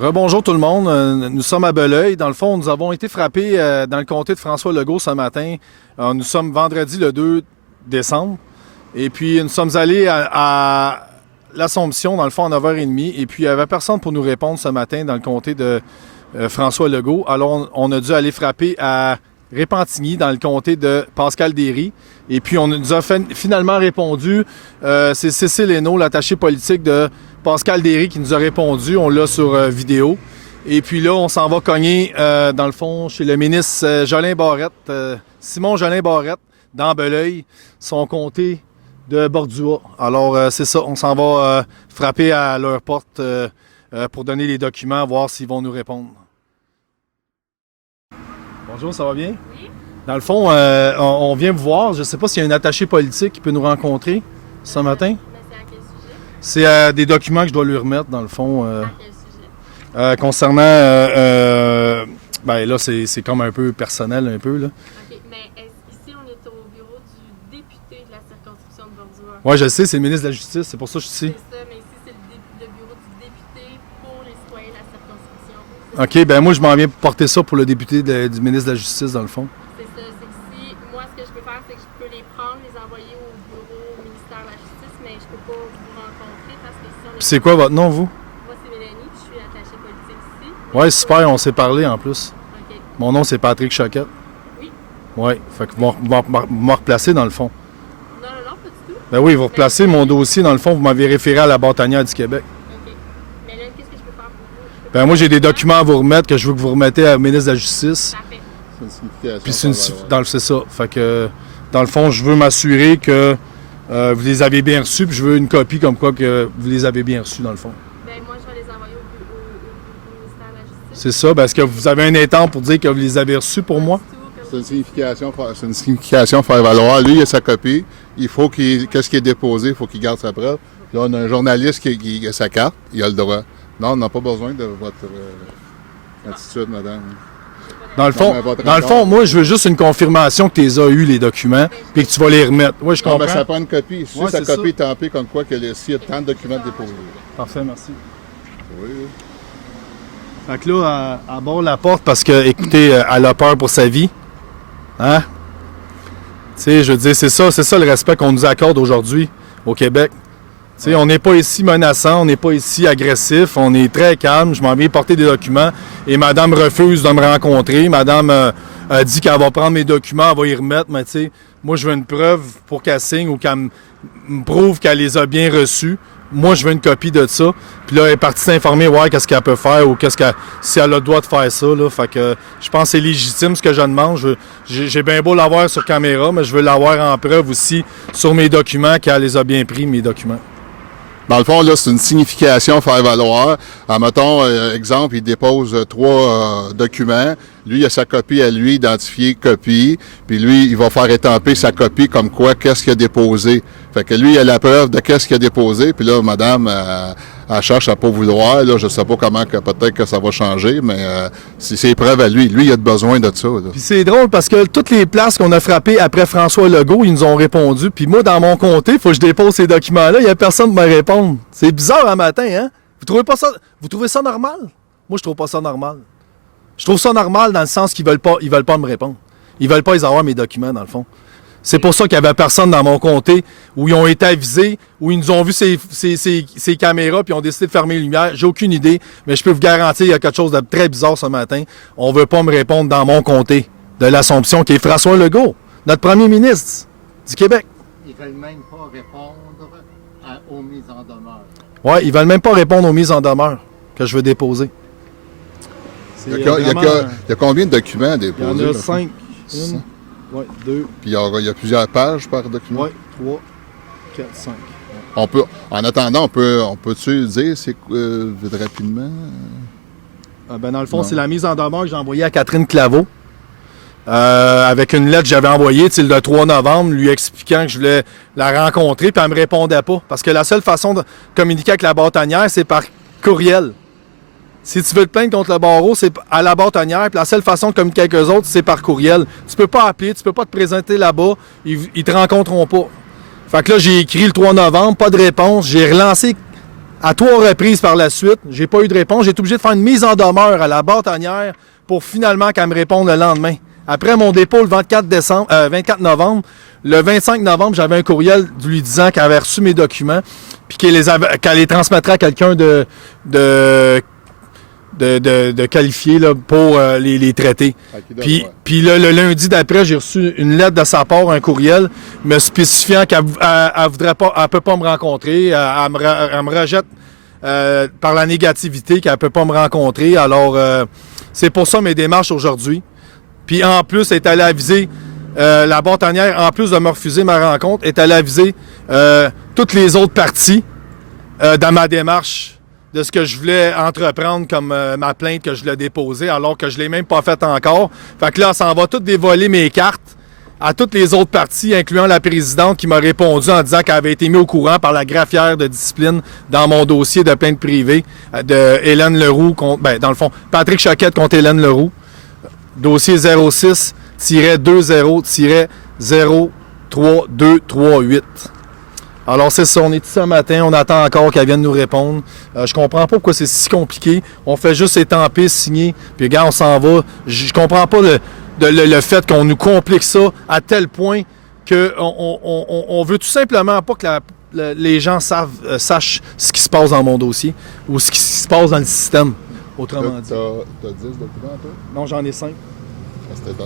Rebonjour tout le monde. Nous sommes à Belœil. Dans le fond, nous avons été frappés dans le comté de François Legault ce matin. Nous sommes vendredi le 2 décembre. Et puis, nous sommes allés à l'Assomption, dans le fond, à 9h30. Et puis, il n'y avait personne pour nous répondre ce matin dans le comté de François Legault. Alors, on a dû aller frapper à Repentigny, dans le comté de Pascal-Derry. Et puis, on nous a finalement répondu. C'est Cécile Hainaut, l'attaché politique de Pascal-Derry, qui nous a répondu. On l'a sur vidéo. Et puis là, on s'en va cogner, dans le fond, chez le ministre Jolin Barrette, Simon Jolin Barrette, dans Belœil, son comté de Bordua. Alors, c'est ça, on s'en va frapper à leur porte pour donner les documents, voir s'ils vont nous répondre. Bonjour, ça va bien? Oui. Dans le fond, on vient vous voir. Je ne sais pas s'il y a un attaché politique qui peut nous rencontrer ce matin. Mais c'est à quel sujet? C'est des documents que je dois lui remettre, dans le fond. À quel sujet? Concernant... ben là, c'est comme un peu personnel, un peu, là. OK, mais ici, on est au bureau du député de la circonscription de Bordua. Ouais, je le sais, c'est le ministre de la Justice, c'est pour ça que je suis ici. C'est ça, mais ici, c'est le bureau du député pour les citoyens de la circonscription. OK, ben moi, je m'en viens porter ça pour le député du ministre de la Justice, dans le fond. C'est ça, c'est que si, moi, ce que je peux faire, c'est que je peux les prendre, les envoyer au bureau, au ministère de la Justice, mais je peux pas vous rencontrer parce que si on est... Puis c'est quoi votre nom, vous? Moi, c'est Mélanie, puis je suis attachée politique ici. Ouais, super, on s'est parlé en plus. OK. Mon nom, c'est Patrick Choquette. Oui. Ouais, fait que vous m'en replacez, dans le fond. Non, pas du tout. Ben oui, vous replacez mon dossier, dans le fond, vous m'avez référé à la bâtonnière du Québec. OK. Mais là, qu'est-ce que je peux faire pour vous? Je peux Ben pas moi, j'ai des faire- documents à vous remettre que je veux que vous remettez au ministre de la Justice. Parfait. C'est une signification. Puis c'est ça. Fait que, dans le fond, je veux m'assurer que vous les avez bien reçus, puis je veux une copie comme quoi que vous les avez bien reçus, dans le fond. Ben, moi, je vais les envoyer au ministère de la Justice. C'est ça. Ben, est-ce que vous avez un étang pour dire que vous les avez reçus pour moi? C'est une signification faire valoir. Lui, il a sa copie. Il faut qu'est-ce qui est déposé, il faut qu'il garde sa preuve. Là, on a un journaliste qui a sa carte, il a le droit. Non, on n'a pas besoin de votre attitude, madame. Dans le Non, fond, mais votre moi, je veux juste une confirmation que tu les as eu, les documents, puis que tu vas les remettre. Oui, je Non, comprends. mais ça prend une copie. Si Ouais, sa c'est copie est tampée comme quoi s'il y a tant de documents déposés. Parfait, merci. Oui. Fait que là, à bord de la porte, parce que, écoutez, elle a peur pour sa vie. Hein? Tu sais, je veux dire, c'est ça le respect qu'on nous accorde aujourd'hui au Québec. Tu sais, on n'est pas ici menaçant, on n'est pas ici agressif, on est très calme. Je m'en viens porter des documents et madame refuse de me rencontrer. Madame a dit qu'elle va prendre mes documents, elle va y remettre, mais tu sais, moi, je veux une preuve pour qu'elle signe ou qu'elle me prouve qu'elle les a bien reçus. Moi, je veux une copie de ça. Puis là, elle est partie s'informer, ouais, qu'est-ce qu'elle peut faire ou si elle a le droit de faire ça, là. Fait que je pense que c'est légitime ce que je demande. J'ai bien beau l'avoir sur caméra, mais je veux l'avoir en preuve aussi sur mes documents, qu'elle les a bien pris, mes documents. Dans le fond, là, c'est une signification faire valoir. Mettons, exemple, il dépose 3 documents. Lui, il a sa copie à lui, identifiée copie. Puis lui, il va faire étamper sa copie comme quoi, qu'est-ce qu'il a déposé. Fait que lui, il a la preuve de qu'est-ce qu'il a déposé. Puis là, madame, elle cherche à pas vouloir. Là, je sais pas comment, peut-être que ça va changer, mais c'est ses preuves à lui. Lui, il a besoin de ça. Là. Puis c'est drôle parce que toutes les places qu'on a frappées après François Legault, ils nous ont répondu. Puis moi, dans mon comté, il faut que je dépose ces documents-là. Il n'y a personne pour me répondre. C'est bizarre un matin, hein? Vous trouvez ça normal? Moi, je trouve pas ça normal. Je trouve ça normal dans le sens qu'ils veulent pas me répondre. Ils veulent pas les avoir, mes documents, dans le fond. C'est pour ça qu'il n'y avait personne dans mon comté où ils ont été avisés, où ils nous ont vu ces caméras puis ont décidé de fermer les lumières. J'ai aucune idée, mais je peux vous garantir qu'il y a quelque chose de très bizarre ce matin. On ne veut pas me répondre dans mon comté de l'Assomption, qui est François Legault, notre premier ministre du Québec. Ils veulent même pas répondre aux mises en demeure. Oui, ils veulent même pas répondre aux mises en demeure que je veux déposer. Il y a combien de documents à Il y déposer? en a là? 5. Cinq. 1, 2, Puis il y a plusieurs pages par document? 3, 4, 5. En attendant, on peut-tu dire c'est quoi, vite rapidement? Dans le fond, Non. c'est la mise en demeure que j'ai envoyée à Catherine Claveau. Avec une lettre que j'avais envoyée le 3 novembre, lui expliquant que je voulais la rencontrer, puis elle me répondait pas. Parce que la seule façon de communiquer avec la bâtonnière, c'est par courriel. Si tu veux te plaindre contre le barreau, c'est à la bâtonnière, puis la seule façon de communiquer avec eux autres, c'est par courriel. Tu peux pas appeler, tu peux pas te présenter là-bas, ils te rencontreront pas. Fait que là, j'ai écrit le 3 novembre, pas de réponse. J'ai relancé À 3 reprises par la suite, j'ai pas eu de réponse. J'ai été obligé de faire une mise en demeure à la bâtonnière pour finalement qu'elle me réponde le lendemain. Après mon dépôt le 24 novembre, le 25 novembre, j'avais un courriel lui disant qu'elle avait reçu mes documents puis qu'elle les transmettrait à quelqu'un de qualifié là, pour les traiter. Puis le lundi d'après, j'ai reçu une lettre de sa part, un courriel, me spécifiant qu'elle voudrait pas, elle peut pas me rencontrer, elle me rejette par la négativité, qu'elle peut pas me rencontrer. Alors, c'est pour ça mes démarches aujourd'hui. Puis en plus, elle est allée aviser la bâtonnière, en plus de me refuser ma rencontre, est allée aviser toutes les autres parties dans ma démarche de ce que je voulais entreprendre comme ma plainte que je l'ai déposée, alors que je ne l'ai même pas faite encore. Fait que là, ça en va tout dévoiler mes cartes à toutes les autres parties, incluant la présidente qui m'a répondu en disant qu'elle avait été mise au courant par la greffière de discipline dans mon dossier de plainte privée de Hélène Leroux, dans le fond, Patrick Choquette contre Hélène Leroux. Dossier 06-20-20-03238. Alors, c'est ça, on est ici ce matin, on attend encore qu'elle vienne nous répondre. Je comprends pas pourquoi c'est si compliqué. On fait juste étamper, signer, puis regarde, on s'en va. Je comprends pas le fait qu'on nous complique ça à tel point qu'on veut tout simplement pas que les gens sachent ce qui se passe dans mon dossier ou ce qui se passe dans le système, autrement dit. T'as 10 documents, toi? Non, j'en ai 5. C'est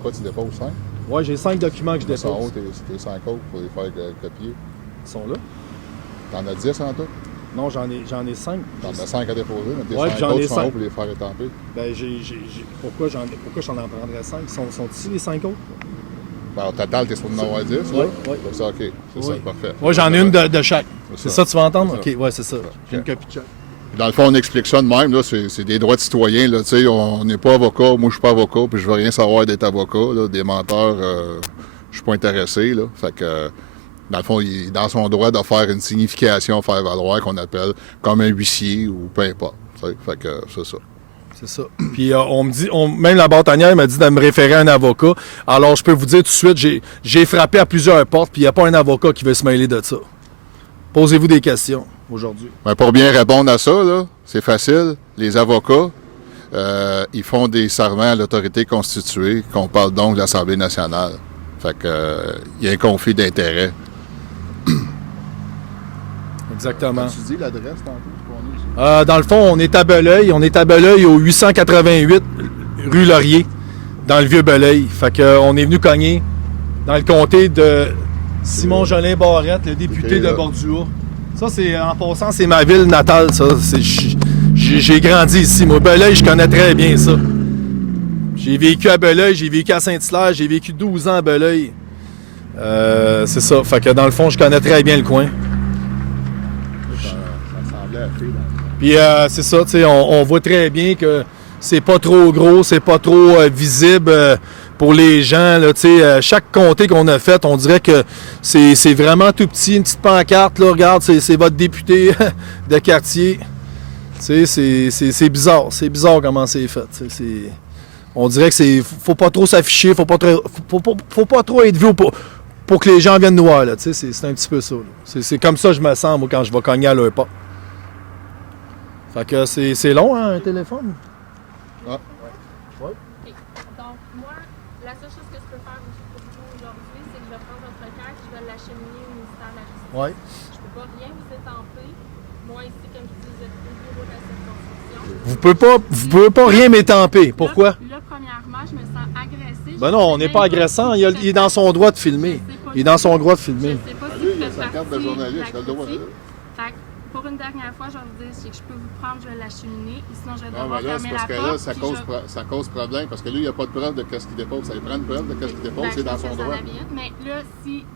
quoi, tu déposes 5? Oui, j'ai 5 documents que je dépose. Ils sont haut, tes 5 autres pour les faire copier. Ils sont là? T'en as 10 en tout? Non, j'en ai 5. T'en as 5 à déposer, mais tes Ouais, 5 j'en ai autres sont 5. hauts pour les faire étamper. Ben, pourquoi j'en en prendrais 5? Sont ici les 5 autres? Ben, au total, t'es sur en avoir 10, là? Oui. C'est ça, OK. C'est ça, parfait. Oui, j'en ai une de chaque. C'est ça, tu vas entendre? C'est OK, ouais, c'est ça. J'ai une copie de chaque. Dans le fond, on explique ça de même, là, c'est des droits de citoyens, là, tu sais, on n'est pas avocat, moi je suis pas avocat, puis je veux rien savoir d'être avocat, là, des menteurs, je suis pas intéressé, là, fait que, dans le fond, il est dans son droit de faire une signification, faire valoir, qu'on appelle comme un huissier ou peu importe, tu sais, fait que c'est ça. C'est ça. Puis on me dit, même la bâtonnière m'a dit de me référer à un avocat, alors je peux vous dire tout de suite, j'ai frappé à plusieurs portes, puis il n'y a pas un avocat qui veut se mêler de ça. Posez-vous des questions aujourd'hui. Ben, pour bien répondre à ça, là, c'est facile. Les avocats, ils font des serments à l'autorité constituée, qu'on parle donc de l'Assemblée nationale. Fait que, il y a un conflit d'intérêts. Exactement. Tu dis l'adresse tantôt qu'on est ici? Dans le fond, on est à Belœil. On est à Belœil au 888 rue Laurier, dans le vieux Belœil. Fait que, on est venu cogner dans le comté de Simon-Jolin Barrette, le député de Bordua. Ça, c'est, en passant, c'est ma ville natale, ça. J'ai grandi ici. Moi, Belœil, je connais très bien ça. J'ai vécu à Belœil, j'ai vécu à Saint-Hilaire, j'ai vécu 12 ans à Belœil. C'est ça. Fait que, dans le fond, je connais très bien le coin. Ça semblait à fait, Puis, c'est ça, tu sais, on voit très bien que c'est pas trop gros, c'est pas trop visible pour les gens. Là, chaque comté qu'on a fait, on dirait que c'est vraiment tout petit, une petite pancarte. Là, regarde, c'est votre député de quartier. C'est bizarre. C'est bizarre comment c'est fait. On dirait que faut pas trop s'afficher, faut pas trop être vu pour que les gens viennent nous voir. Là, c'est un petit peu ça. C'est comme ça que je me sens, moi, quand je vais cogner à leur pas. Fait que c'est long, hein, un téléphone? Ah. Ouais. OK. Donc, moi, la seule chose que je peux faire pour vous aujourd'hui, c'est que je vais prendre votre requête, je vais l'acheminer au ministère de la Justice. Ouais. Je peux pas rien vous étamper. Moi, ici, comme je dis, vous êtes au bureau de la circonscription. Vous pouvez pas rien m'étamper. Pourquoi? Là, premièrement, je me sens agressée. Ben non, on n'est pas agressant. Il est dans son droit de filmer. Il est dans son droit de filmer. Je sais pas si Lui, vous il a faites sa carte de partie journaliste, la il a le droit, critique. Fait que pour une dernière fois, je vais vous dire, c'est que je peux vous prendre, je vais l'acheminer, et sinon je vais Non, devoir mais là, c'est fermer parce la que porte. là, ça cause problème, parce que lui, il n'y a pas de preuve de ce qu'il dépose. Ça lui prend une preuve de ce qu'il dépose, c'est dans son droit. Mais là, si...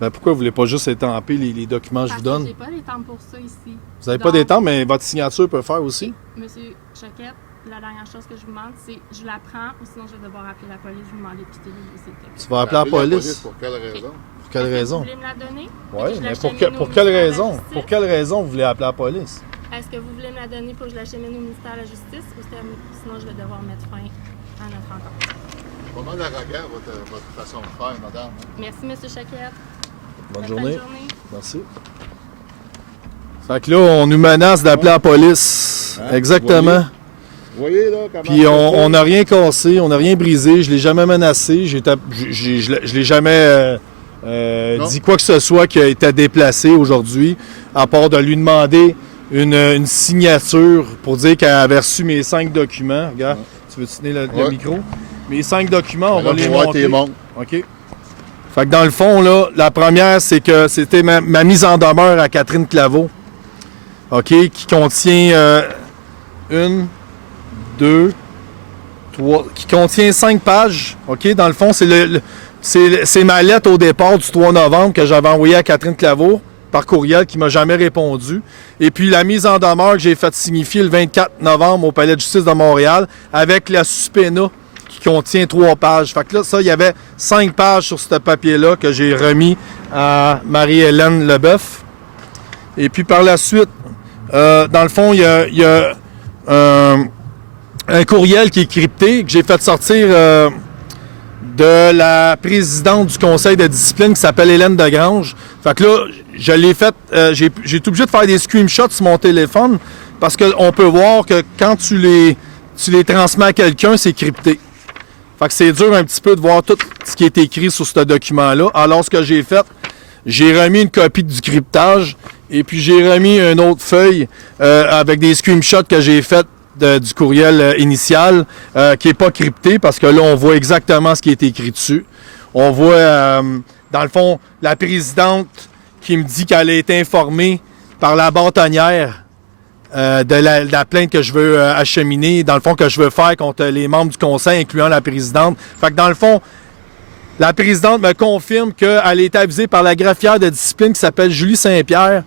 Ben pourquoi vous voulez pas juste étamper les documents que je vous donne? J'ai pas les temps pour ça ici. Vous n'avez pas des temps, mais votre signature peut faire aussi. Monsieur Choquette, la dernière chose que je vous demande, c'est je la prends ou sinon je vais devoir appeler la police, je vous demander de quitter le dossier. Tu vas appeler la police? Pour quelle raison? Pour quelle raison? Vous voulez me la donner? Oui, mais pour pour quelle raison? Pour quelle raison vous voulez appeler la police? Est-ce que vous voulez me la donner pour que je l'achemine au ministère de la Justice ou sinon je vais devoir mettre fin à notre rencontre? Pas mal arrogant, votre façon de faire, madame. Merci, Monsieur Choquette. Bonne Bonne journée. journée. Merci. Fait que là, on nous menace d'appeler la police. Hein, exactement. Vous voyez là comment Puis on n'a rien cassé, on n'a rien brisé, je l'ai jamais menacé, je l'ai jamais dit quoi que ce soit qui a été déplacé aujourd'hui, à part de lui demander une signature pour dire qu'elle avait reçu mes 5 documents. Regarde, tu veux tenir le micro? Mes 5 documents, on va les monter. OK. Fait que dans le fond, là, la première, c'est que c'était ma mise en demeure à Catherine Claveau, OK, qui contient 1, 2, 3, qui contient 5 pages. OK, dans le fond, c'est ma lettre au départ du 3 novembre que j'avais envoyée à Catherine Claveau par courriel qui m'a jamais répondu. Et puis la mise en demeure que j'ai faite signifier le 24 novembre au Palais de justice de Montréal avec la subpoena qui contient 3 pages. Fait que là, ça, il y avait 5 pages sur ce papier-là que j'ai remis à Marie-Hélène Leboeuf. Et puis par la suite, dans le fond, il y a un courriel qui est crypté que j'ai fait sortir de la présidente du conseil de discipline qui s'appelle Hélène Degrange. Fait que là, je l'ai fait, j'ai été obligé de faire des screenshots sur mon téléphone parce qu'on peut voir que quand tu les transmets à quelqu'un, c'est crypté. Fait que c'est dur un petit peu de voir tout ce qui est écrit sur ce document-là. Alors, ce que j'ai fait, j'ai remis une copie du cryptage et puis j'ai remis une autre feuille avec des screenshots que j'ai fait du courriel initial qui n'est pas crypté parce que là, on voit exactement ce qui est écrit dessus. On voit, dans le fond, la présidente qui me dit qu'elle a été informée par la bâtonnière de la plainte que je veux acheminer, dans le fond, que je veux faire contre les membres du conseil, incluant la présidente. Fait que dans le fond, la présidente me confirme qu'elle a été avisée par la greffière de discipline qui s'appelle Julie Saint-Pierre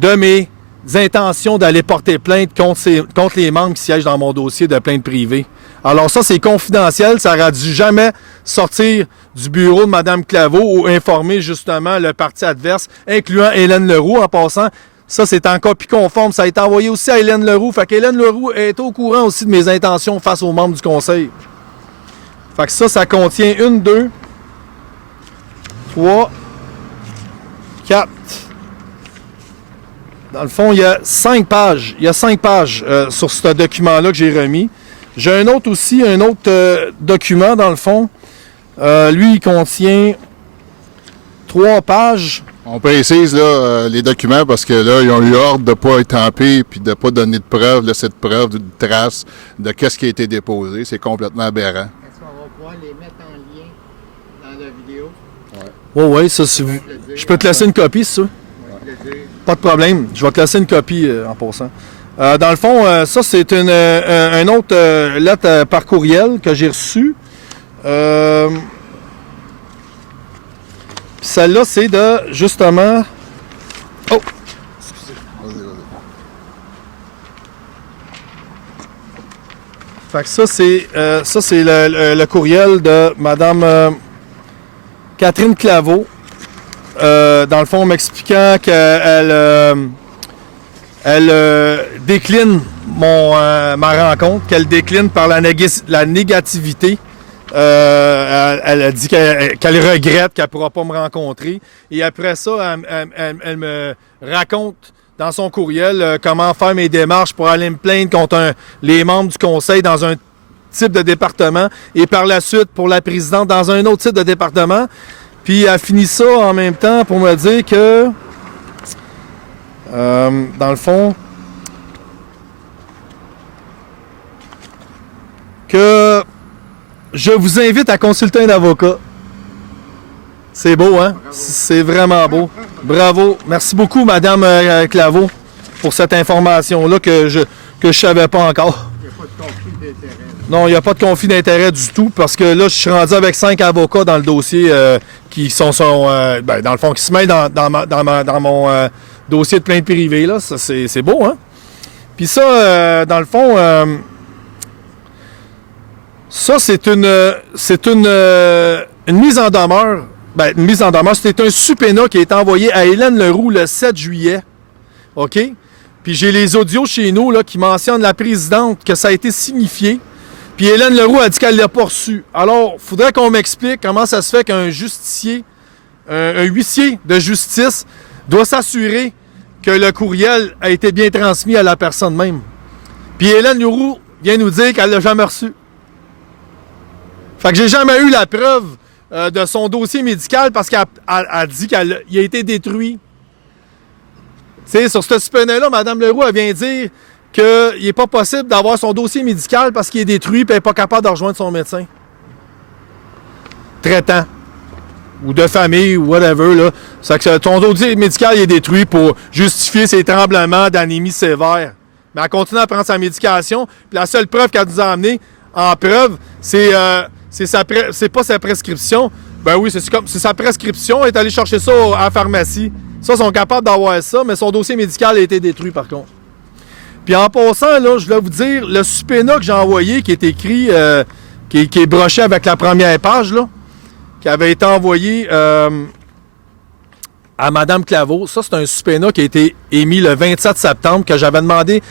de mes intentions d'aller porter plainte contre les membres qui siègent dans mon dossier de plainte privée. Alors ça, c'est confidentiel, ça n'aurait dû jamais sortir du bureau de Mme Claveau ou informer justement le parti adverse, incluant Hélène Leroux en passant. Ça, c'est en copie conforme. Ça a été envoyé aussi à Hélène Leroux. Fait qu'Hélène Leroux est au courant aussi de mes intentions face aux membres du conseil. Fait que ça contient 1, 2, 3, 4. Dans le fond, il y a 5 pages. Il y a 5 pages sur ce document-là que j'ai remis. J'ai un autre document, dans le fond. Lui, il contient 3 pages. On précise là, les documents parce que là, ils ont eu ordre de ne pas étamper puis de ne pas donner de preuve, laisser de preuve, de trace de qu'est-ce qui a été déposé. C'est complètement aberrant. Est-ce qu'on va pouvoir les mettre en lien dans la vidéo? Oui, ça, je peux te laisser une copie, si tu veux. Pas de problème. Je vais te laisser une copie en passant. Dans le fond, ça, c'est une autre lettre par courriel que j'ai reçue. Celle-là, c'est de, justement... Oh! Vas-y. Fait que ça, c'est le courriel de Mme Catherine Claveau. Dans le fond, m'expliquant qu'elle décline ma rencontre, qu'elle décline par la négativité. Elle a dit qu'elle regrette qu'elle ne pourra pas me rencontrer. Et après ça, elle me raconte dans son courriel comment faire mes démarches pour aller me plaindre contre les membres du conseil dans un type de département et par la suite pour la présidente dans un autre type de département. Puis elle finit ça en même temps pour me dire que, dans le fond, que je vous invite à consulter un avocat. C'est beau, hein? C'est vraiment beau. Bravo. Merci beaucoup, Mme Claveau, pour cette information-là que je savais pas encore. Il n'y a pas de conflit d'intérêt. Non, il n'y a pas de conflit d'intérêt du tout, parce que là, je suis rendu avec 5 avocats dans le dossier qui sont dans le fond, qui se mêlent dans mon dossier de plainte privée. Là. Ça, c'est beau, hein? Puis ça, dans le fond... ça, c'est une mise en demeure. Ben, une mise en demeure, c'était un subpoena qui a été envoyé à Hélène Leroux le 7 juillet. OK? Puis j'ai les audios chez nous là, qui mentionnent la présidente, que ça a été signifié. Puis Hélène Leroux a dit qu'elle ne l'a pas reçu. Alors, il faudrait qu'on m'explique comment ça se fait qu'un justicier, un huissier de justice, doit s'assurer que le courriel a été bien transmis à la personne même. Puis Hélène Leroux vient nous dire qu'elle l'a jamais reçu. Fait que j'ai jamais eu la preuve de son dossier médical parce qu'elle dit qu'il a été détruit. Tu sais, sur ce subpoena-là, Mme Leroux, elle vient dire qu'il n'est pas possible d'avoir son dossier médical parce qu'il est détruit et elle n'est pas capable de rejoindre son médecin traitant ou de famille ou whatever. Là. C'est que ton dossier médical il est détruit pour justifier ses tremblements d'anémie sévère. Mais elle continue à prendre sa médication. Puis la seule preuve qu'elle nous a amenée en preuve, c'est pas sa prescription. Ben oui, c'est sa prescription. Elle est allée chercher ça à la pharmacie. Ça, ils sont capables d'avoir ça, mais son dossier médical a été détruit par contre. Puis en passant, là, je voulais vous dire, le subpoena que j'ai envoyé, qui est écrit, qui est broché avec la première page, là, qui avait été envoyé à Mme Claveau. Ça, c'est un subpoena qui a été émis le 27 septembre, que j'avais demandé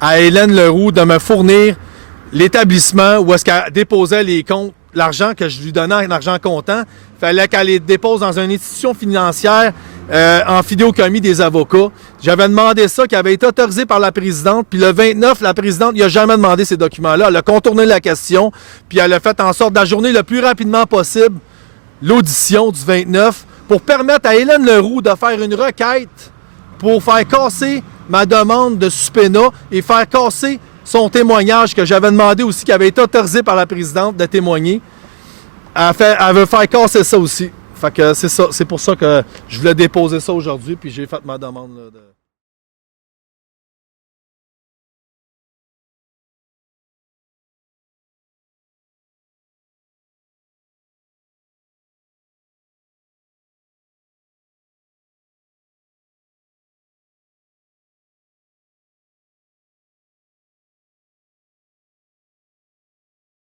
à Hélène Leroux de me fournir l'établissement où est-ce qu'elle déposait les comptes, l'argent que je lui donnais en argent comptant. Il fallait qu'elle les dépose dans une institution financière en fidéocommis des avocats. J'avais demandé ça, qui avait été autorisé par la présidente. Puis le 29, la présidente n'a jamais demandé ces documents-là. Elle a contourné la question, puis elle a fait en sorte d'ajourner le plus rapidement possible l'audition du 29 pour permettre à Hélène Leroux de faire une requête pour faire casser ma demande de subpoena et faire casser son témoignage que j'avais demandé aussi, qui avait été autorisé par la présidente de témoigner. Elle veut faire casser ça aussi. Fait que c'est ça, c'est pour ça que je voulais déposer ça aujourd'hui, puis j'ai fait ma demande là, de...